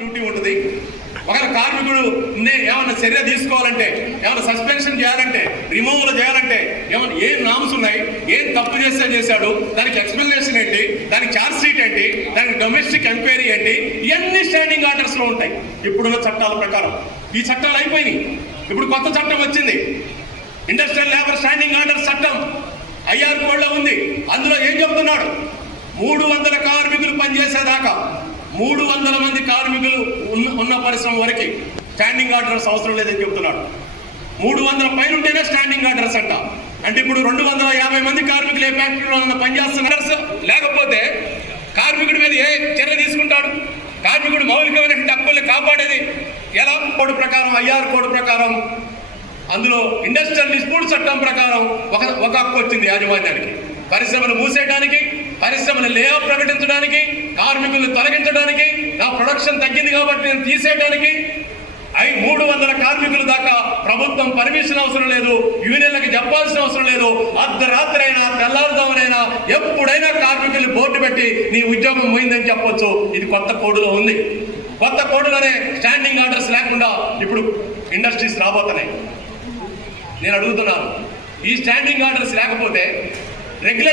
Duty ఉంటుంది. ఒకవేళ కార్మికుడు ఏమైనా చర్య తీసుకోవాలంటే, ఏమైనా సస్పెన్షన్ చేయాలంటే, రిమూవల్ చేయాలంటే ఏమైనా ఏం నామ్స్ ఉన్నాయి, ఏం తప్పు చేశాడు, దానికి ఎక్స్ప్లెనేషన్ ఏంటి, దానికి ఛార్జ్ షీట్ ఏంటి, దానికి డొమెస్టిక్ ఎంక్వైరీ ఏంటి, ఇవన్నీ స్టాండింగ్ ఆర్డర్స్ లో ఉంటాయి ఇప్పుడున్న చట్టాల ప్రకారం. ఈ చట్టాలు అయిపోయినాయి. ఇప్పుడు కొత్త చట్టం వచ్చింది, ఇండస్ట్రియల్ లేబర్ స్టాండింగ్ ఆర్డర్ చట్టం ఐఆర్ కోడ్ లో ఉంది. అందులో ఏం చెప్తున్నాడు, 300 కార్మికులు పనిచేసేదాకా 300 మంది కార్మికులు ఉన్న పరిశ్రమ వరకు స్టాండింగ్ ఆర్డర్స్ అవసరం లేదని చెప్తున్నాడు. 300 పైన ఉంటేనే స్టాండింగ్ ఆర్డర్స్ అంట. అంటే ఇప్పుడు 250 మంది కార్మికులు ఏ ఫ్యాక్టరీలో పనిచేస్తున్నారు, లేకపోతే కార్మికుడి మీద ఏ చర్య తీసుకుంటాడు? కార్మికుడు మౌలికమైన హక్కుల్ని కాపాడేది ఎలా? కోడ్ ప్రకారం, ఐఆర్ కోడ్ ప్రకారం, అందులో ఇండస్ట్రియల్ డిస్ప్యూట్ చట్టం ప్రకారం ఒక హక్కు వచ్చింది యాజమాన్యానికి. పరిశ్రమలు మూసేయడానికి, పరిశ్రమలు లే ఆఫ్ ప్రకటించడానికి, కార్మికులను తొలగించడానికి, నా ప్రొడక్షన్ తగ్గింది కాబట్టి నేను తీసేయడానికి. 300 కార్మికుల దాకా ప్రభుత్వం పర్మిషన్ అవసరం లేదు, యూనియన్లకు చెప్పాల్సిన అవసరం లేదు. అర్ధరాత్రి అయినా తెల్లారుదామనైనా ఎప్పుడైనా కార్మికులు బోర్డు పెట్టి నీ ఉద్యోగం పోయిందని చెప్పొచ్చు. ఇది కొత్త కోడ్లో ఉంది. కొత్త కోడ్లోనే స్టాండింగ్ ఆర్డర్స్ లేకుండా ఇప్పుడు ఇండస్ట్రీస్ రాబోతున్నాయి. నేను అడుగుతున్నాను, ఈ స్టాండింగ్ ఆర్డర్స్ లేకపోతే రెగ్యులర్